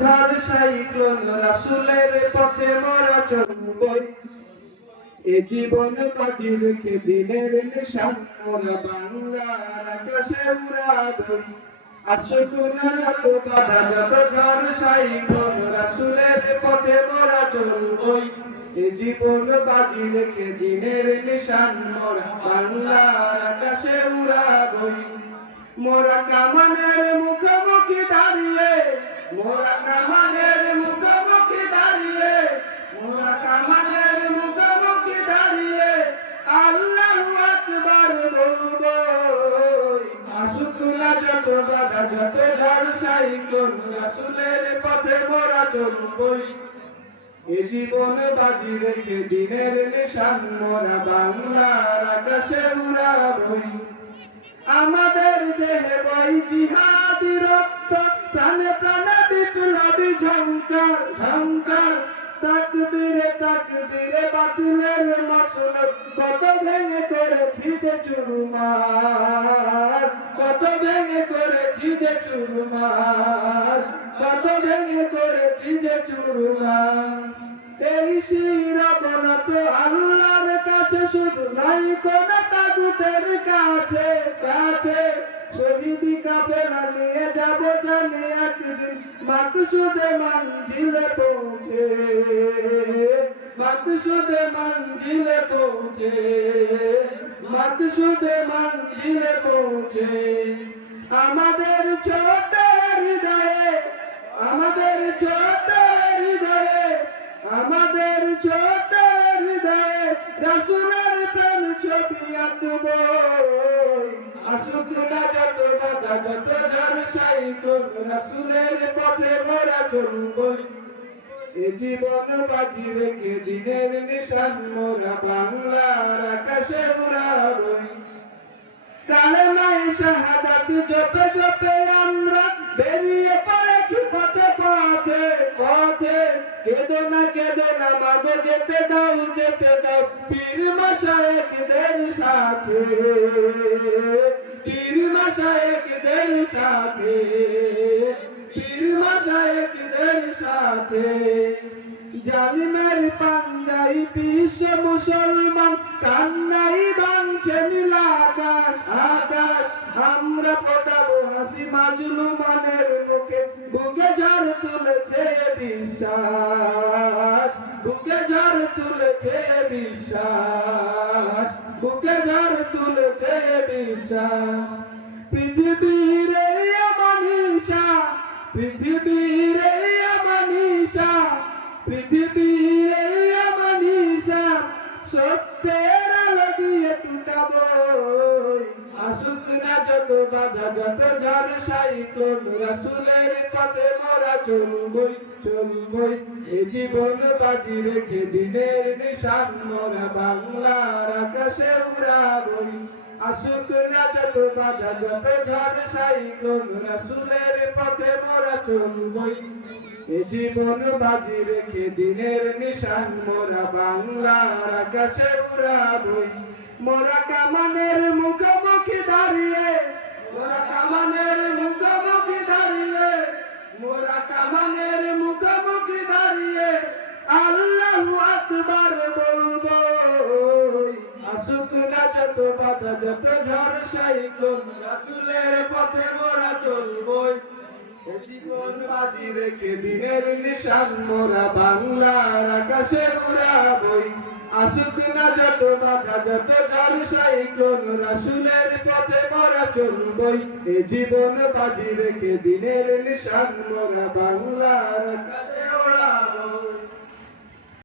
ঝড় সাইক্লোন রাসূলের পথে মোরা চলবই এ জীবন বাজি রেখে দিনের নিশান মোরা বাংলার আকাশে উড়াবই আসুক না যত বাধা যত ঝড় সাইক্লোন রাসূলের পথে মোরা চলবই এ জীবন বাজি রেখে দিনের নিশান মোরা বাংলার আকাশে উড়াবই মোরা কামানের মুখোমুখি দাঁড়িয়ে মোরা কামানের মুখোমুখি দাঁড়িয়ে মোরা কামানের মুখোমুখি দাঁড়িয়ে আল্লাহু আকবার বলবো আসুক না যত বাধা যত ঝড় সাইক্লোন রাসূলের পথে মোরা চলবই এ জীবন বাজি রেখে দিনের নিশান মোরা বাংলার আকাশে উড়াবই আমাদের দেহে বই জিহাদি রক্ত প্রাণে প্রাণে বিপ্লবী ঝংকার ঝংকার তাকবীরে তাকবীরে বাতিলের মাসুল কত ভেঙে করেছি যে চুরমার কত ভেঙে করেছি যে চুরমার কত ভেঙে করেছি যে চুরমার এই শিরবনা তো আল্লাহর কাছে শুধু নাই কোন তাগুতের কাছে কাছে শহীদি কাফেলা নিয়ে যাব জানি একদিন মাকসুদে মঞ্জিলে পৌঁছে মাকসুদে মঞ্জিলে পৌঁছে মাকসুদে মঞ্জিলে পৌঁছে আমাদের ছোট হৃদয়ে আমাদের ছোট হৃদয়ে আমাদের ছোট হৃদয়ে রাসূলের প্রেম ছবি আঁকবই আসুক না যত বাধা যত ঝড় সাইক্লোন রাসূলের পথে মোরা চলবই এ জীবন বাজি রেখে দিনের নিশান মোরা বাংলার আকাশে উড়াবই কালেমায়ে শাহাদাত জপে জপে আমরা বেরিয়ে পড়েছি পথে পথে পথে কেঁদো না মাগো যেতে দাও পীর মাশায়েখদের সাথে পীর মাশায়েখদের সাথে পীর মাশায়েখদের সাথে জালিমের পাঞ্জাই বিশ্ব মুসলমান কান্নাই বাংছে নীল আকাশ আকাশ আমরা ফোটাবো হাসি মাজলুমানের মুখে বুকে ঝড় তুলেছে বিশ্বাস বুকে ঝড় তুলেছে বিশ্বাস বুকে ঝড় তুলেছে বিশ্বাস পৃথিবীর আমানিশা পৃথিবীর আমানিশা পৃথিবীর আমানিশা সত্যের আলো দিয়ে টুটাবই আসুক না যত বাধা যত ঝড় সাইক্লোন রাসূলের পথে মোরা চলবই চলবই এ জীবন বাজি রেখে দিনের নিশান মোরা বাংলার আকাশে উড়াবই আসুক না যত বাধা যত ঝড় সাইক্লোন রাসূলের পথে মোরা চলবই এ জীবন বাজি রেখে দিনের নিশান মোরা বাংলার আকাশে উড়াবই মোরা কামানের মুখোমুখি দাঁড়িয়ে মোরা কামানের মুখোমুখি দাঁড়িয়ে মোরা কামানের মুখোমুখি দাঁড়িয়ে আল্লাহু আকবার বলবো আসুক না যত বাধা যত ঝড় সাইক্লোন রাসূলের পথে মোরা চলবই জীবন বাজি রেখে দিনের নিশান মোরা বাংলার আকাশে উড়াবই আসুক না যত বাধা যত ঝড় সাইক্লোন রাসূলের পথে মোরা চলবই এ জীবন বাজি রেখে দিনের নিশান মোরা বাংলার আকাশে উড়াবই।